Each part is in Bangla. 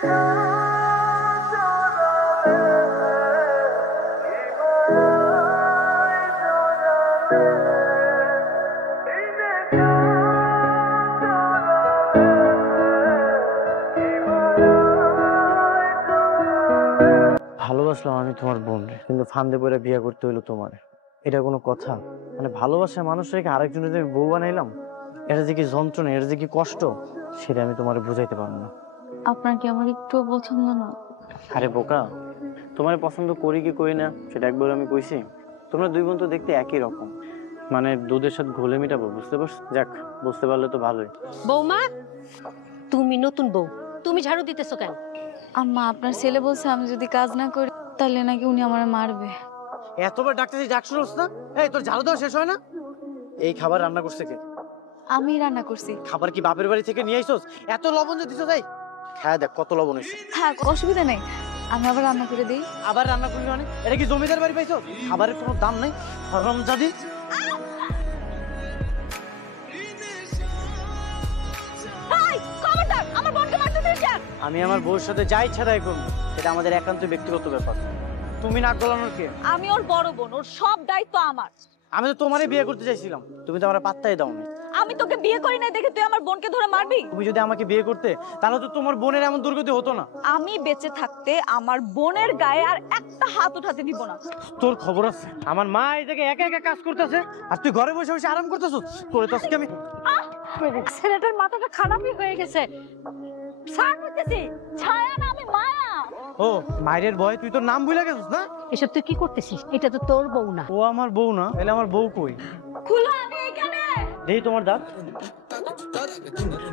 ভালোবাসলাম আমি তোমার বোন, কিন্তু ফান্দে পড়ে বিয়ে করতে হইলো তোমার। এটা কোনো কথা? মানে ভালোবাসা মানুষটাকে আরেকজনের যে বউ বানাইলাম, এটা যে কি যন্ত্রণা, এটা যে কি কষ্ট, সেটা আমি তোমার বুঝাইতে পারবো না। আপনার কি আমার একটু পছন্দ না? আরে বোকা, তোমার পছন্দ করি কি করি না সেটা একবার আমি কইছি? তোমরা দুই বোন তো দেখতে একই রকম, মানে দুধের সাথে ঘোলে মিটাবো, বুঝতে পারছো? যাক, বুঝতে পারলে তো ভালোই। বৌমা, তুমি নতুন বউ, তুমি ঝাড়ু দিতেছো কেন? আম্মা, আপনার ছেলে বলছে আমি যদি কাজ না করি তাহলে নাকি উনি আমারে মারবে। এতবার ডাকতেছি, ডাক শুনোস না? এই তোর ঝাড়ু দেওয়া শেষ হয় না? এই খাবার রান্না করছে কে? আমি রান্না করছি। খাবার কি বাপের বাড়ি থেকে নিয়ে আইছস? এত লবণ যে দিছো, যাই খায় দেখ কত লবণ হয়েছে। থাক, অসুবিধা নেই, আমি আবার রান্না করে দিই। আবার রান্না করবি মানে? এটা কি জমিদার বাড়ি পাইছো? খাবারের কোনো দাম নাই, হরমজাদি। আমি আমার বউর সাথে যা ইচ্ছা তাই করবো, এটা আমাদের একান্ত ব্যক্তিগত ব্যাপার। তুমি নাক গলানোর কে? আমি ওর বড় বোন, ওর সব দায়িত্ব আমার। আমি তো তোমারই বিয়ে করতে চাইছিলাম, তুমি তো আমার পাত্তাই দাও না। আমি তোকে বিয়ে করি নাই দেখে তুই আমার বোনকে ধরে মারবি? তুমি যদি আমাকে বিয়ে করতে তাহলে তো তোমার বোনের এমন দুর্গতি হতো না। আমি বেঁচে থাকতে আমার বোনের গায়ে আর একটা হাত উঠাতে দিব না। তোর খবর আছে? আমার মা এই জায়গায় একা একা কাজ করতেছে আর তুই ঘরে বসে বসে আরাম করতেছ। তোরে তো আজকে আমি ছেলেটার মাথাটা খারাপই হয়ে গেছে। ছাড় বলতেছি, ছায়া না, আমি মায়া। ও মায়ের ভয় তুই তোর নাম ভুলে গেছিস না? এসব তুই কি করতেছিস? এটা তো তোর বউ না। ও আমার বউ না, তাহলে আমার বউ কই? খুলো, আমি এখানে। দেখি তোমার দাঁত।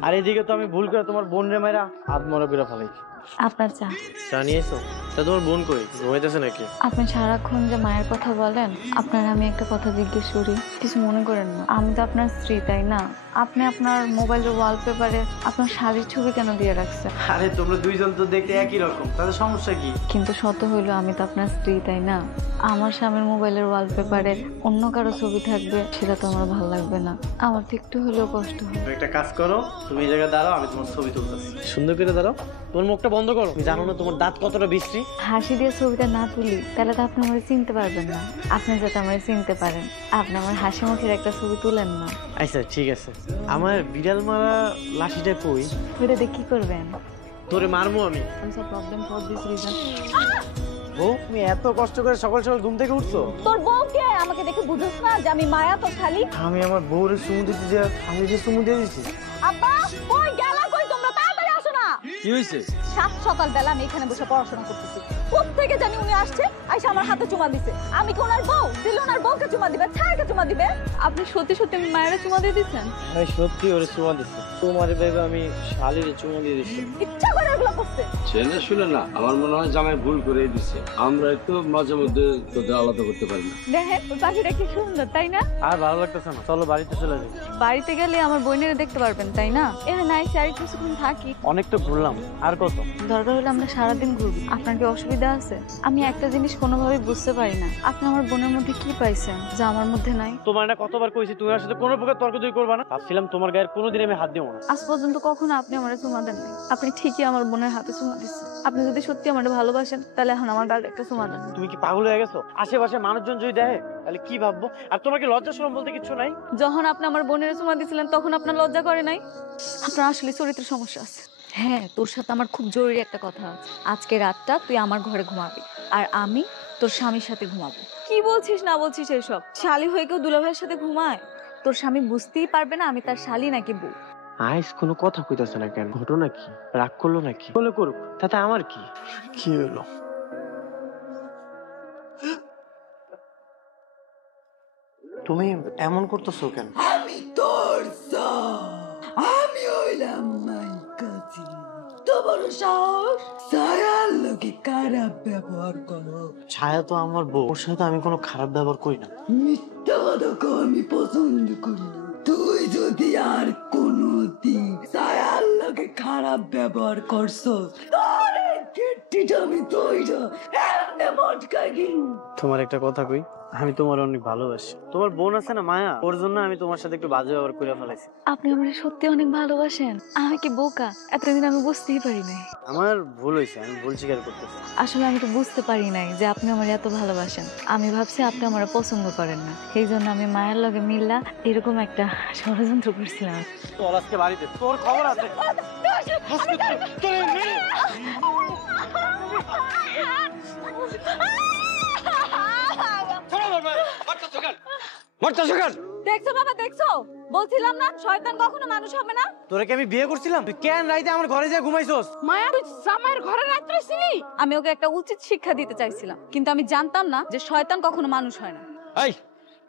আর এদিকে তো আমি ভুল করে তোমার বোন রে মাইরা হাত মরা করে ফেলাইছি। আপনার চা। চা নিয়েছো? তা তোমার বোন কই, ঘুমাইতেছে নাকি? আপনি সারাক্ষণ যে মায়ের কথা বলেন, আপনার আমি একটা কথা জিজ্ঞেস করি, কিছু মনে করেন না। আমি তো আপনার স্ত্রী, তাই না? আপনি আপনার মোবাইলের ওয়ালপেপারে আপনার শাড়ির ছবি কেন দিয়ে রাখছেন? আরে তোমরা দুইজন তো দেখতে একই রকম, তাতে সমস্যা কি? কিন্তু সত্য হইলো আমি তো আপনার স্ত্রী, তাই না? আমার স্বামীর মোবাইলের ওয়ালপেপারে অন্য কারো ছবি থাকবে, সেটা তো আমার ভালো লাগবে না। আমার তো একটু হলেও কষ্ট হয়। তুমি একটা কাজ করো, তুমি এই জায়গায় দাঁড়াও, আমি তোমার ছবি তুলতেছি। সুন্দর করে দাঁড়াও, তোমার মুখটা বন্ধ করো। তুমি জানো না তোমার দাঁত কতটা বিশ্রী? হাসি দিয়ে ছবিটা না তুলি তাহলে তো আপনি আমার চিনতে পারবেন না। আপনি যাতে আমার চিনতে পারেন, আপনি আমার হাসি মুখের একটা ছবি তুলেন না। আচ্ছা ঠিক আছে, আমার বিড়াল মারা লাঠিটা কই? ওইটা দিয়ে কি করবেন? তোরে মারবো আমি। Problem for this reason. ও তুমি এত কষ্ট করে সকাল সকাল ঘুম থেকে উঠছো? তোর বউ কে? আমাকে দেখে বুঝছ না যে আমি মায়া তোর খালি? আমি আমার বউরে চুমু দিতে যে আমি যে চুমু দিয়ে দিছি। আব্বা, কই গেলা? কই তোমরা? তাড়াতাড়ি আসো না। কি হয়েছে? সাত সকাল বেলা আমি এখানে বসে পড়াশোনা করতেছি, কোত্থেকে জানি উনি আসছে, আইসা আমার হাতে চুমা দিছে। আমি কি ওনার বউ? দিলে ওনার বউকে চুমা দিবে, ছায়াকে চুমা দিবে? আপনি সত্যি সত্যি আমি মায়েরা চুমা দিয়ে দিচ্ছেন? আমি সত্যি ওরে চুমা দিছি। তোমার ভেবে আমি শালিরে চুমা দিয়ে দিছি। ইচ্ছা করে এগুলো করছে। ছেলে শুনে না, আমার মনে হয় জামাই ভুল করে দিচ্ছে। আমরা একটু মাঝে মধ্যে তোদের আলাদা করতে পারি না। দেখেন ওই পাখিটা কি সুন্দর, তাই না? আর ভালো লাগতেছে না, চলো বাড়িতে চলে যাই। বাড়িতে গেলে আমার বোনেরা দেখতে পারবেন, তাই না? এখানে আইসি আর কিছুক্ষণ থাকি। অনেক তো ঘুরলাম, আর কত? দরকার হলে আমরা সারাদিন ঘুরবো। আপনার কি অসুবিধা আছে? আমি একটা জিনিস কোনোভাবেই বুঝতে পারি না, আপনি আমার বোনের মধ্যে কি পাইছেন যা আমার মধ্যে নাই? তোমার না কতবার কইছি তুমি আমার সাথে কোনো প্রকার তর্কদই করবা না। ভাবছিলাম তোমার গায়ের কোনোদিন আমি হাত দিব না। আজ পর্যন্ত কখনো আপনি আমার চুমা দেন নাই। আপনি ঠিকই আমার বোনের হাতে চুমা দিচ্ছেন। আপনি যদি সত্যি আমার ভালোবাসেন তাহলে এখন আমার গালে একটা চুমা দেন। তুমি কি পাগল হয়ে গেছো? আশেপাশে মানুষজন যদি দেখে তাহলে কি ভাববো? আর তোমার কি লজ্জা শরম বলতে কিছু নাই? যখন আপনি আমার বোনের চুমা দিছিলেন তখন আপনার লজ্জা করে নাই? আপনার আসলে চরিত্র সমস্যা আছে। হ্যাঁ, তোর সাথে আমার খুব জরুরি একটা কথা আছে। আজকে রাতটা তুই আমার ঘরে ঘুমাবি আর আমি তোর স্বামীর সাথে ঘুমাবো। কি বলছিস না বলছিস এসব? শালি হয়ে কেউ দুলাভাইয়ের সাথে ঘুমায়? তোর স্বামী বুঝতেই পারবে না আমি তার শালি নাকি বউ। আইস কোনো কথা কইতাছে না কেন? ঘটনা কি? রাগ করলো নাকি? বলে করুক, তাতে আমার কি? কি হলো? তুমি এমন করতেছো কেন? আমি তোর আমি হইলাম মাইকাজি। তো বড় সাহস, সারার লোকে খারাপ ব্যবহার করো। ছায়া তো আমার বউ, ওর সাথে আমি কোনো খারাপ ব্যবহার করি না। মিথ্যা কথা আমি পছন্দ করি না। তুই যদি আর কোনোদিন সারার লোকে খারাপ ব্যবহার করছো তাহলে গেটটিটা আমি তৈরি কানে মটকাই দিন। তোমার একটা কথা কই, আমি তোমার অনেক ভালোবাসি। তোমার বোন আছে না মায়া, ওর জন্য আমি তোমার সাথে একটু বাজে ব্যবহার করে ফেলাইছি। আপনি আমার সত্যি অনেক ভালোবাসেন। আমি কি বোকা? এতদিন আমি বুঝতেই পারি নাই। আমার ভুল হয়েছে, আমি ভুল স্বীকার করতেছি। আসলে আমি তো বুঝতে পারি নাই যে আপনি আমার এত ভালোবাসেন। আমি ভাবছি আপনি আমার পছন্দ করেন না, সেই জন্য আমি মায়ের লগে মিল্লা এরকম একটা ষড়যন্ত্র করছিলাম। তোর আজকে বাড়িতে তোর খবর আছে। দেখছো বাবা, দেখছো? বলছিলাম না শয়তান কখনো মানুষ হবে না। তোরে কি আমি বিয়ে করছিলাম? তুই কেন রাইতে আমার ঘরে যা ঘুমাইছস? মায়া, তুই জামাইয়ের ঘরে রাত্রে ছিলি? আমি ওকে একটা উচিত শিক্ষা দিতে চাইছিলাম, কিন্তু আমি জানতাম না যে শয়তান কখনো মানুষ হয় না। এই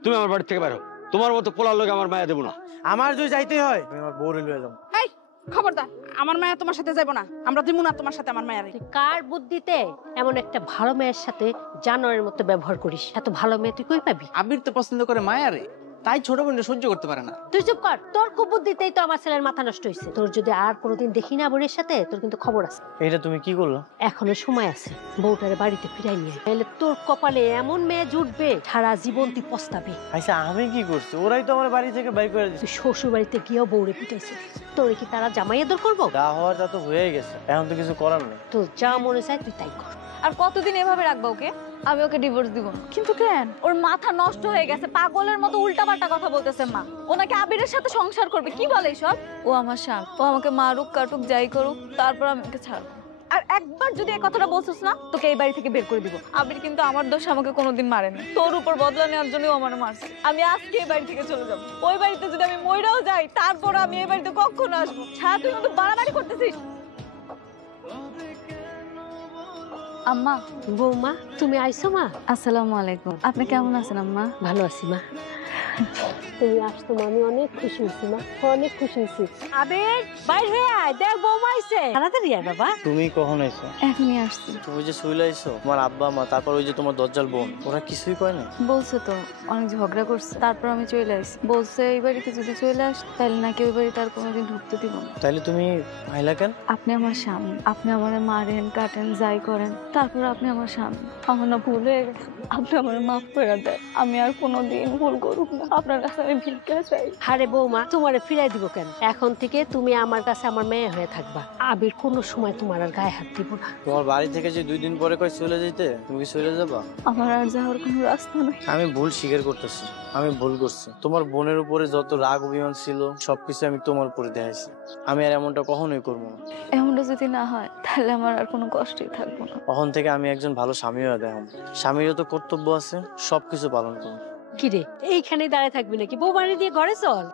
তুমি আমার বাড়ি থেকে বেরো, তোমার মতো পোলার লোক আমার মায়া দেবো না। আমার যদি যাইতেই হয় আমি আমার বউরে লয়ে যাবো। এই খবরদার, আমার মায়া তোমার সাথে যাইব না। আমরা দিমু না তোমার সাথে আমার মায়ারে। তুই কার বুদ্ধিতে এমন একটা ভালো মেয়ের সাথে জানোয়ারের মতো ব্যবহার করিস? এত ভালো মেয়ে তুই কই পাবি? আবির তো পছন্দ করে মায়ারে, তাই ছোট বোনটা সহ্য করতে পারে না। তুই চুপ কর, তোর কুবুদ্ধিতেই তো আমার ছেলের মাথা নষ্ট হয়েছে। তোর যদি আর কোনোদিন দেখি না বোনের সাথে, তোর কিন্তু খবর আছে। এইটা তুমি কি করলা? এখনো সময় আছে, বউটারে বাড়িতে ফিরাই নিয়ে আয়। নাহলে তোর কপালে এমন মেয়ে জুটবে, সারা জীবন তুই পস্তাবি। আচ্ছা আমি কি করছি? ওরাই তো আমার বাড়ি থেকে বাইর করে দিচ্ছে। তুই শ্বশুর বাড়িতে গিয়েও বউরে পিটাইছিস। তোরে কি তারা জামাই আদর করবো? যা হওয়ার তা তো হয়ে গেছে, এখন তো কিছু করার নেই। তোর যা মনে চায় তুই তাই কর। আর কতদিন এভাবে রাখবা ওকে? আমি ওকে ডিভোর্স দিব না। কিন্তু কেন? ওর মাথা নষ্ট হয়ে গেছে, পাগলের মতো উল্টাপাল্টা কথা বলতেছে মা। ও নাকি আবিরের সাথে সংসার করবে, কি বলে এসব? ও আমার স্বামী, ও আমাকে মারুক কাটুক যাই করুক, তারপর আমি ওকে ছাড়বো। আর একবার যদি এই কথাটা বলছিস না, তোকে এই বাড়ি থেকে বের করে দিব। আবির কিন্তু আমার দোষ আমাকে কোনোদিন মারেনি। তোর উপর বদলা নেওয়ার জন্য আমার মারছে। আমি আজকে এই বাড়ি থেকে চলে যাবো। ওই বাড়িতে যদি আমি মইরাও যাই, তারপর আমি এই বাড়িতে কখনো আসবো। ছাড়া তুই কিন্তু বাড়াবাড়ি করতেছিস। আম্মা, বৌমা তুমি আইছো? মা আসসালামু আলাইকুম। আপনি কেমন আছেন আম্মা? ভালো আছি মা। তুমি আসতো মা, আমি অনেক খুশি হয়েছি মা, অনেক খুশি হয়েছি। আবির বাইর হয়ে আয়, দেখ বৌমা আইছে। তাড়াতাড়ি আয় বাবা। তুমি কখন আইছো? এখনই আসছি। তুমি যে শুইলে আইছো, তোমার আব্বা মা, তারপর ওই যে তোমার দজ্জাল বোন, ওরা কিছুই কয় না? বলছে তো অনেক ঝগড়া করছে, তারপর আমি চলে আসছি। বলছে এই বাড়িতে যদি চলে আস তাহলে নাকি ওই বাড়িতে আর কোনোদিন ঢুকতে দিব না। তাইলে তুমি আইলা কেন? আপনি আমার স্বামী, আপনি আমার মারেন কাটেন যাই করেন, তারপর আপনি আমার স্বামী। আমার না ভুল হয়ে গেছে, আপনি আমার মাফ করে দেন। আমি আর কোনোদিন ভুল করুক না, আপনার কাছে আমি ভিক্ষা চাই। আরে বৌমা, তোমারে ফিরাই দিব কেন? এখন থেকে তুমি আমার কাছে আমার মেয়ে হয়ে থাকবা। আবির কোনো সময় তোমার আর গায়ে হাত দিব না। তোমার বাড়ি থেকে যে 2 দিন পরে কই চলে যেতে, তুমি কি চলে যাবা? আমার আর যাওয়ার কোনো রাস্তা নেই। আমি ভুল স্বীকার করতেছি, আমি ভুল করছি। তোমার বোনের উপরে যত রাগ অভিমান ছিল সবকিছু আমি তোমার উপরে দেখাইছি। আমি আর এমনটা কখনোই করবো না। এমনটা যদি না হয় তাহলে আমার আর কোনো কষ্টই থাকবো না। তখন থেকে আমি একজন ভালো স্বামী হয়ে দেখাম। স্বামীরও তো কর্তব্য আছে, সবকিছু পালন করুন। কিরে এইখানে দাঁড়ায় থাকবি নাকি? বৌমারে দিয়ে ঘরে চল।